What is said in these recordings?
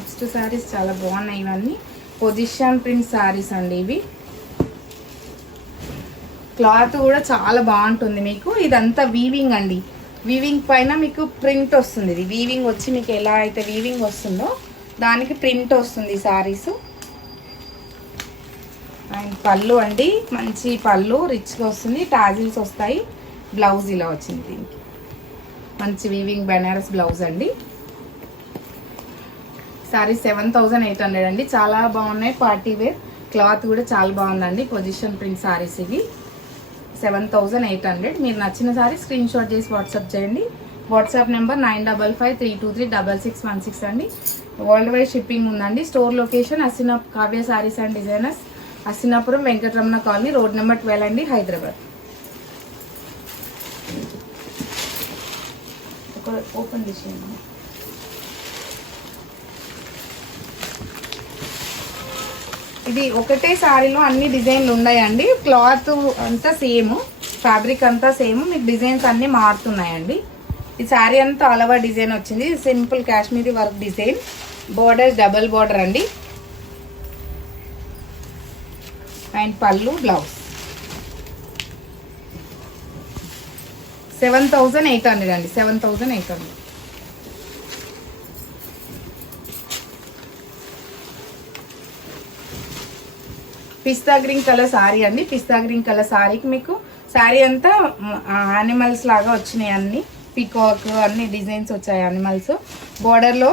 Next saris చాలా బాగున్నాయి. ఇవన్నీ పొజిషన్ ప్రింట్ శారీస్ అండి. ఇవి క్లాత్ కూడా చాలా బాగుంటుంది మీకు. ఇదంతా వీవింగ్ అండి. వీవింగ్ పైన మీకు ప్రింట్ వస్తుంది. ఇది వీవింగ్ వచ్చి మీకు ఎలా అయితే వీవింగ్ వస్తుందో దానికి ప్రింట్ వస్తుంది శారీస్. అండ్ పళ్ళు అండి, మంచి పళ్ళు రిచ్గా వస్తుంది. టాజిల్స్ వస్తాయి. బ్లౌజ్ ఇలా వచ్చింది. దీనికి మంచి వీవింగ్ బెనారస్ బ్లౌజ్ అండి. శారీ 7800 అండి. చాలా బాగున్నాయి. పార్టీ వేర్ క్లాత్ కూడా చాలా బాగుందండి. పొజిషన్ ప్రింట్ శారీస్ ఇవి 7800. మీరు నచ్చిన శారీ స్క్రీన్ షాట్ చేసి వాట్సాప్ చేయండి. వాట్సాప్ నెంబర్ 9553361616 అండి. వరల్డ్ వైడ్ షిప్పింగ్ ఉందండి. Store location Kavya Sarees and designers, Assinapuram, Venkataramana colony, road number 12 అండి, హైదరాబాద్. ఓపెన్ చేసేయండి. ఇది ఒకటే శారీలో అన్ని డిజైన్లు ఉన్నాయండి. క్లాత్ అంతా సేమ్, ఫ్యాబ్రిక్ అంతా సేమ్, మీకు డిజైన్స్ అన్ని మారుతున్నాయండి. ఈ శారీ అంతా ఆల్ ఓవర్ డిజైన్ వచ్చింది. Simple Kashmiri work design. Border double border అండి. అండ్ పళ్ళు బ్లౌజ్ 7800 అండి. 7800. పిస్తా గ్రీన్ కలర్ సారీ అండి. పిస్తా గ్రీన్ కలర్ సారీకి మీకు సారీ అంతా యానిమల్స్ లాగా వచ్చినాయి. అన్ని పికాక్ అన్ని డిజైన్స్ వచ్చాయి యానిమల్స్. బోర్డర్లో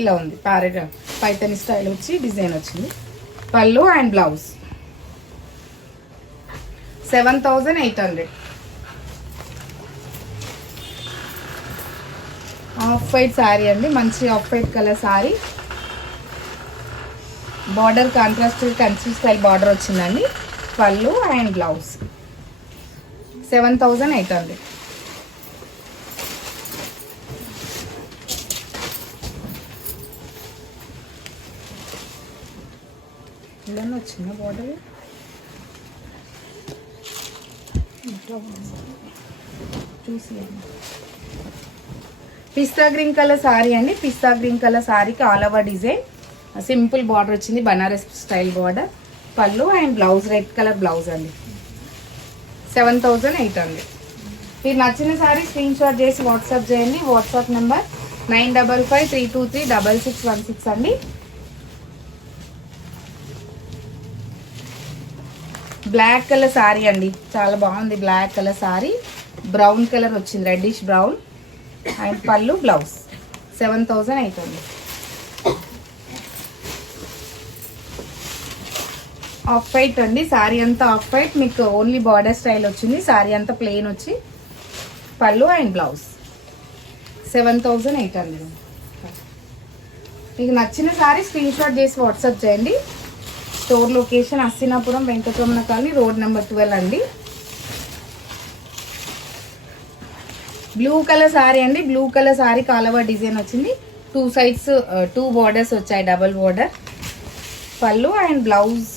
ఇలా ఉంది. ప్యారెట్ పైతని స్టైల్ వచ్చి డిజైన్ వచ్చింది. పళ్ళు and blouse 7800. Off white sari అండి. మంచి off white colour sari. Border contrast Kanchi style border వచ్చిందండి. పళ్ళు అండ్ బ్లౌజ్ 7800. ఇలా వచ్చిందా బార్డర్? చూసి పిస్తా గ్రీన్ కలర్ సారీ అండి. పిస్తా గ్రీన్ కలర్ సారీకి all over design simple border వచ్చింది. Banaras style border. Pallu and blouse red colour blouse అండి. 7800. మీరు నచ్చిన సారీ స్క్రీన్ షాట్ చేసి వాట్సాప్ చేయండి. వాట్సాప్ నెంబర్ 9553236616 అండి. బ్లాక్ కలర్ సారీ అండి. చాలా బాగుంది. Black colour sari brown colour వచ్చింది. Reddish brown. And pallu blouse 7800. Off white అండి. సారీ అంతా ఆఫ్ వైట్. మీకు ఓన్లీ బార్డర్ స్టైల్ వచ్చింది. సారీ అంతా ప్లెయిన్ వచ్చి పళ్ళు అండ్ బ్లౌజ్ 7800. మీకు నచ్చిన సారీ స్క్రీన్ షాట్ చేసి వాట్సాప్ చేయండి. Store location Assinapuram, Venkataramana colony, road number 12 అండి. బ్లూ కలర్ సారీ అండి. Blue colour sari all over design వచ్చింది. 2 సైడ్స్ 2 బార్డర్స్ వచ్చాయి. Double border. Pallu and blouse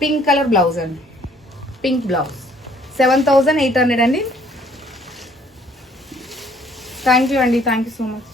pink colour blouse అండి. పింక్ బ్లౌజ్ 7800 అండి. థ్యాంక్ యూ అండి. Thank you so much.